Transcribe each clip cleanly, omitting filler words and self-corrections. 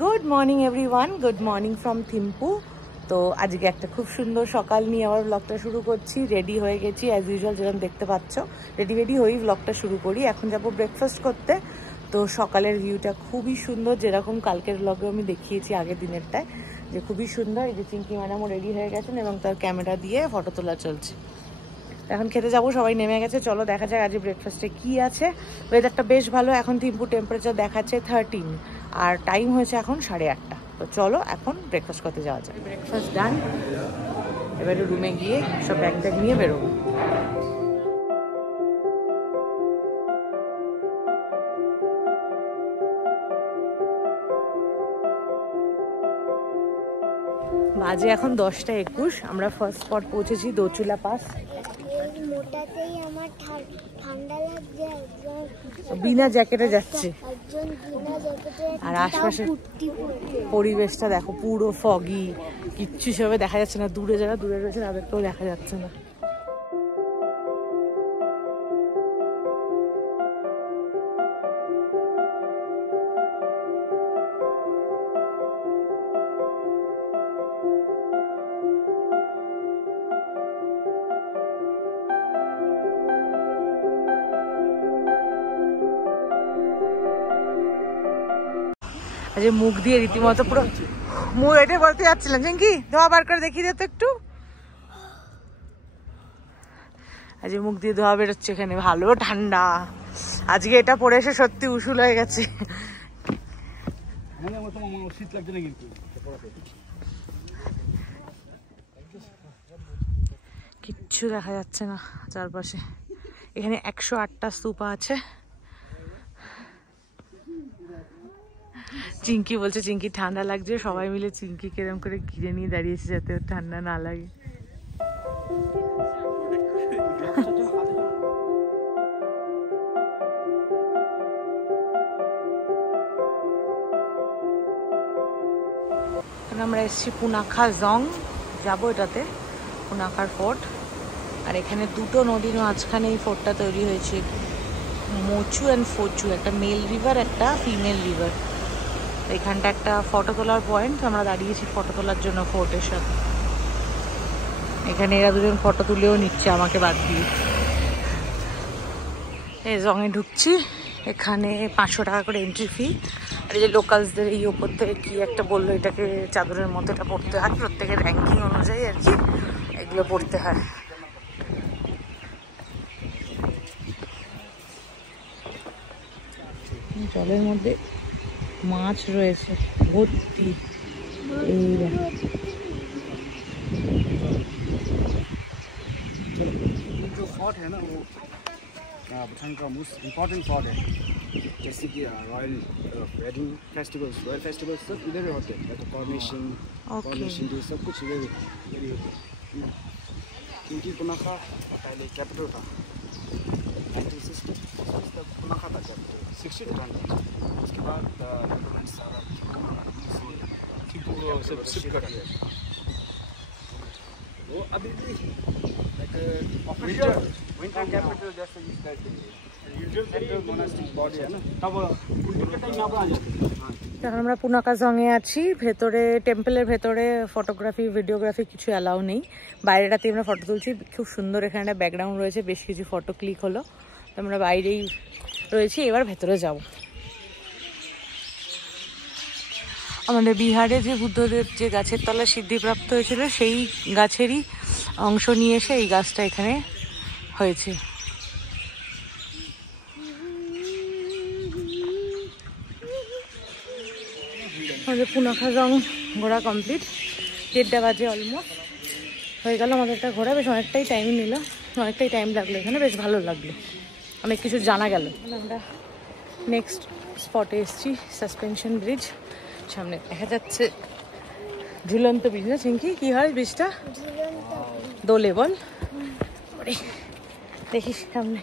Good morning everyone, good morning from Thimphu. তো আজকে একটা খুব সুন্দর সকাল নিয়ে আবার ব্লগটা শুরু করছি। রেডি হয়ে গেছি অ্যাজ ইউজুয়াল, যেরকম দেখতে পাচ্ছ। রেডি হয়েই ব্লগটা শুরু করি। এখন যাব ব্রেকফাস্ট করতে। তো সকালের ভিউটা খুবই সুন্দর, যেরকম কালকের ব্লগে আমি দেখিয়েছি আগের দিনেরটায়, যে খুবই সুন্দর। এই যে চিঙ্কি ম্যাডামও রেডি হয়ে গেছেন এবং তার ক্যামেরা দিয়ে ফটো তোলা চলছে। এখন খেতে যাবো, সবাই নেমে গেছে। চলো দেখা যাক আজ ব্রেকফাস্টে কি আছে। ওয়েদারটা বেশ ভালো, এখন থিম্পু টেম্পারেচার দেখাচ্ছে 13 আর টাইম হয়েছে এখন 8:30। তো চলো এখন ব্রেকফাস্ট করতে যাওয়া যায়। ব্রেকফাস্ট ডান, এবারে রুমে গিয়ে সব ব্যাগ ট্যাগ নিয়ে বেরোবো। বাজে এখন 10:21। আমরা ফার্স্ট স্পট পৌঁছেছি দোচুলা পাস। বিনা জ্যাকেটে যাচ্ছে, আর আশপাশের পরিবেশটা দেখো, পুরো ফগি, কিচ্ছু সেভাবে দেখা যাচ্ছে না। দূরে যারা দূরে রয়েছে তাদেরকেও দেখা যাচ্ছে না। আজ মুখ দিয়ে রীতিমতো পুরো মুখ এটা বলতে যাচ্ছিলাম, কি ধোয়া বার করে দেখিয়ে দিত একটু। আজ মুখ দিয়ে ধোয়া বেরোচ্ছে, এখানে ভালো ঠান্ডা। আজকে এটা পরে এসে সত্যি উসুল হয়ে গেছে। কিচ্ছু দেখা যাচ্ছে না চারপাশে। এখানে 108টা স্তূপা আছে। চিঙ্কি বলছে চিঙ্কি ঠান্ডা লাগছে, সবাই মিলে চিঙ্কি কেরম করে ঘিরে নিয়ে দাঁড়িয়েছে যাতে ওর ঠান্ডা না লাগে। আমরা এসেছি পুনাখা জং, যাবো এটাতে, পুনাখার ফোর্ট। আর এখানে দুটো নদীর মাঝখানে এই ফোর্টটা তৈরি হয়েছে, মোচু অ্যান্ড ফোচু, একটা মেল রিভার একটা ফিমেল রিভার। এখানটা একটা ফটো তোলার পয়েন্ট, আমরা দাঁড়িয়েছি ফটো তোলার জন্য ফোর্টের সাথে। এখানে এরা দুজন ফটো তুলেও নিচ্ছে আমাকে বাদ দিয়ে। এই জঙে ঢুকছি, এখানে 500 টাকা করে এন্ট্রি ফি। আর এই যে লোকালসদের এই ওপর থেকে কি একটা বললো, এটাকে চাদরের মতো এটা পড়তে হয়, প্রত্যেকের র্যাঙ্কিং অনুযায়ী আর কি এগুলো পড়তে হয়। জলের মধ্যে মাছ রয়েছে ভর্তি। এই भूटान का मोस्ट इम्पोर्टेंट फोर्ट है, जैसे कि royal wedding festivals, royal festivals सब इधर ही होते हैं। कॉर्नेशन डे सब कुछ इधर ही होते हैं। क्योंकि पुनाखा पहले कैपिटल था, 1960 तक पुनाखा था कैपिटल, 60 टन। उसके बाद डेवलपमेंट सारा थिम्पू को सब शिफ्ट कर दिया। वो अभी भी लाइक ऑफिशियल विंटर कैपिटल जैसे यूज करते हैं, यूजुअल सेंट्रल मोनास्टिक बॉडी है ना, तब विंटर के टाइम यहाँ पर आ जाते हैं। এখন আমরা পুনাকা জংয়ে আছি। ভেতরে টেম্পলের ভেতরে ফটোগ্রাফি ভিডিওগ্রাফি কিছু অ্যালাউ নেই, বাইরেটাতে আমরা ফটো তুলছি। খুব সুন্দর এখানে একটা ব্যাকগ্রাউন্ড রয়েছে, বেশ কিছু ফটো ক্লিক হলো। তো আমরা বাইরেই রয়েছি, এবার ভেতরে যাব। আমাদের বিহারে যে বুদ্ধদেব যে গাছের তলায় সিদ্ধিপ্রাপ্ত হয়েছিল, সেই গাছেরই অংশ নিয়ে এসে এই গাছটা এখানে হয়েছে। আমাদের পুনাখা জং ঘোরা কমপ্লিট, 1:30 বাজে অলমোস্ট হয়ে গেল আমাদের একটা ঘোরা। বেশ অনেকটাই টাইম নিল, অনেকটাই টাইম লাগলো এখানে, বেশ ভালো লাগলো, অনেক কিছু জানা গেল। আমরা নেক্সট স্পটে এসেছি, সাসপেনশন ব্রিজ। সামনে দেখা যাচ্ছে ঝুলন্ত ব্রিজ না চিঙ্কি? কি হয় ব্রিজটা? দোলে বল, দেখিস সামনে।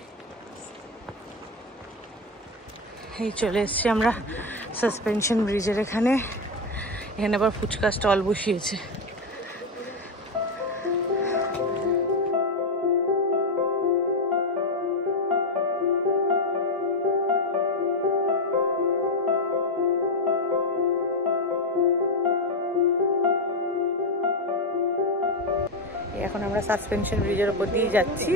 এই চলে এসছি আমরা সাসপেনশন ব্রিজের এখানে। এখানে আবার ফুচকা স্টল বসিয়েছে। এখন আমরা সাসপেনশন ব্রিজের ওপর দিয়ে যাচ্ছি।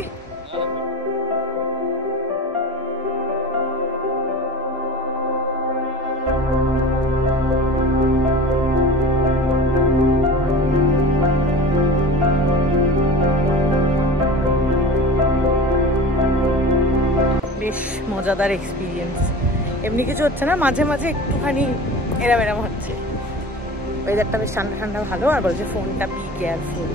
বেশ মজাদার এক্সপিরিয়েন্স। এমনি কিছু হচ্ছে না, মাঝে মাঝে একটুখানি এরম হচ্ছে। ওয়েদারটা বেশ ঠান্ডা ঠান্ডা ভালো, আর বলছে ফোনটা বি কেয়ারফুল।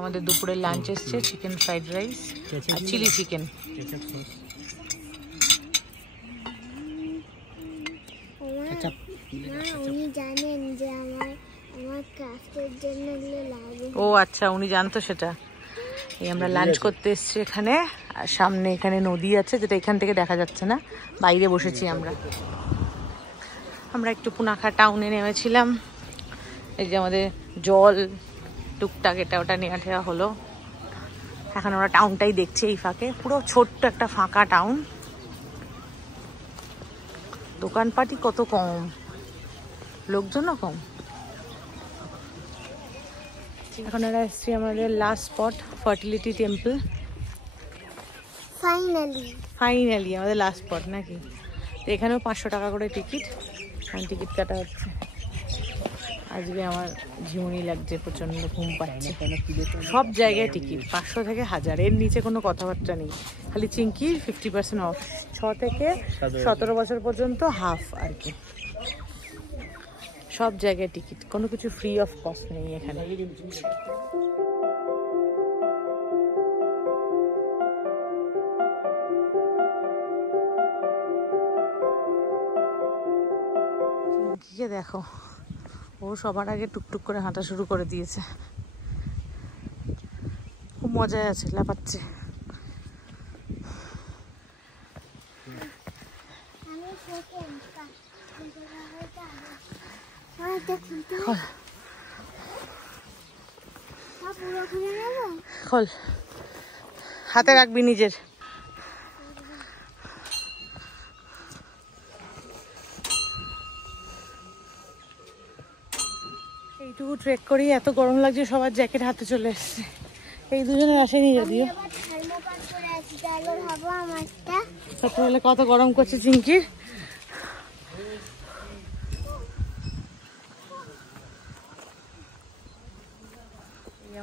আমাদের দুপুরের লাঞ্চ এসছে, চিকেন ফ্রাইড রাইস আর চিলি চিকেন। ও আচ্ছা, উনি জানতো সেটা। এই আমরা লাঞ্চ করতে এসছি এখানে, আর সামনে এখানে নদী আছে, যেটা এখান থেকে দেখা যাচ্ছে না, বাইরে বসেছি আমরা একটু পুনাখা টাউনে নেমেছিলাম। এই যে আমাদের জল টুকটাক এটা ওটা নেওয়া ঠেয়া হলো। এখন আমরা টাউনটাই দেখছি এই ফাঁকে, পুরো ছোট্ট একটা ফাঁকা টাউন, দোকানপাটি কত কম, লোকজনও কম। এখন আমরা এসছি আমাদের last spot, fertility temple. Finally আমাদের লাস্ট স্পট নাকি। তো এখানেও 500 টাকা করে টিকিট, টিকিট কাটা হচ্ছে। আজকে আমার ঝিমুনি লাগছে, প্রচন্ড ঘুম পাচ্ছে। সব জায়গায় টিকিট 500 থেকে 1000, এর নিচে কোনো কথাবার্তা নেই। খালি চিঙ্কির 50% অফ, 6 থেকে 17 বছর পর্যন্ত হাফ আর কি। সব জায়গায় টিকিট, কোনো কিছু ফ্রি অফ কস্ট নেই এখানে। চিঙ্কিকে দেখো, ও সবার আগে টুকটুক করে হাঁটা শুরু করে দিয়েছে। খুব মজায় আছে, লাফাচ্ছে। খোল, হাতে রাখবি নিজের। এইটুকু ট্রেক করি, এত গরম লাগছে, সবার জ্যাকেট হাতে চলে এসছে। এই দুজনের আসেনি যদিও। সকালে কত গরম করছে চিঙ্কির।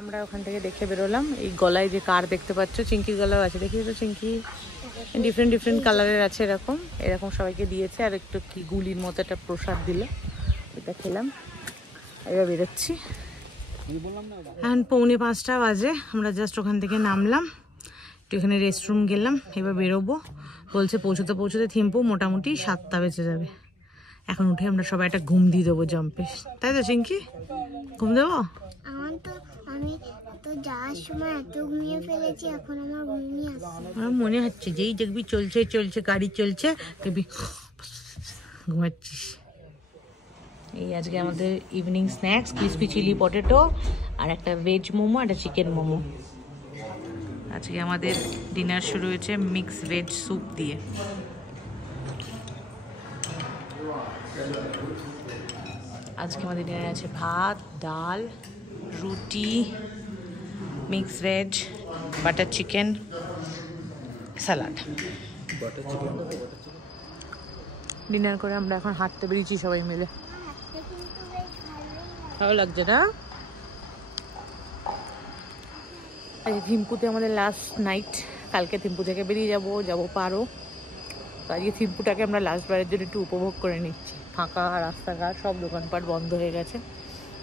আমরা ওখান থেকে দেখে বেরোলাম। এই গলায় যে কার দেখতে পাচ্ছ, চিঙ্কির গলাও আছে, দেখি তো চিঙ্কি ডিফারেন্ট কালারের আছে, এরকম সবাইকে দিয়েছে। আর একটু কি গুলির মতো একটা প্রসাদ দিল, এটা খেলাম। এবার বেরোচ্ছি। এখন 4:45 বাজে, আমরা জাস্ট ওখান থেকে নামলাম, একটু এখানে রেস্টরুম গেলাম, এবার বেরোবো। বলছে পৌঁছতে থিম্পু মোটামুটি 7টা বেজে যাবে। এখন উঠে আমরা সবাই একটা ঘুম দিয়ে দেবো জম্পে, তাই তো চিঙ্কি? ঘুম দেবো? আমি তো যাওয়ার সময় এত ঘুমিয়ে ফেলেছি, এখন আমার ঘুমিয়ে আসছে। আমার মনে হচ্ছে যেই দেখবি চলছে গাড়ি চলছে, দেখবি ঘুমাচ্ছিস। এই আজকে আমাদের evening snacks, crispy chilli potato আর একটা ভেজ মোমো, একটা চিকেন মোমো। আজকে আমাদের ডিনার শুরু হয়েছে মিক্স ভেজ স্যুপ দিয়ে। আজকে আমাদের ডিনারে আছে ভাত, ডাল, রুটি, mix veg, butter chicken, salad. Dinner করে আমরা এখন হাঁটতে বেরিয়েছি সবাই মিলে। ভালো লাগছে না? থিম্পুতে আমাদের লাস্ট নাইট, কালকে থিম্পু থেকে বেরিয়ে যাবো পারো। তো আজকে থিম্পুটাকে আমরা লাস্টবারের জন্য একটু উপভোগ করে নিচ্ছি। ফাঁকা রাস্তাঘাট, সব দোকানপাট বন্ধ হয়ে গেছে,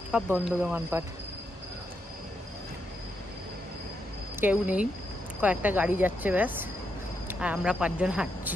সব বন্ধ দোকানপাট, কেউ নেই, কয়েকটা গাড়ি যাচ্ছে ব্যাস, আর আমরা 5 জন হাঁটছি।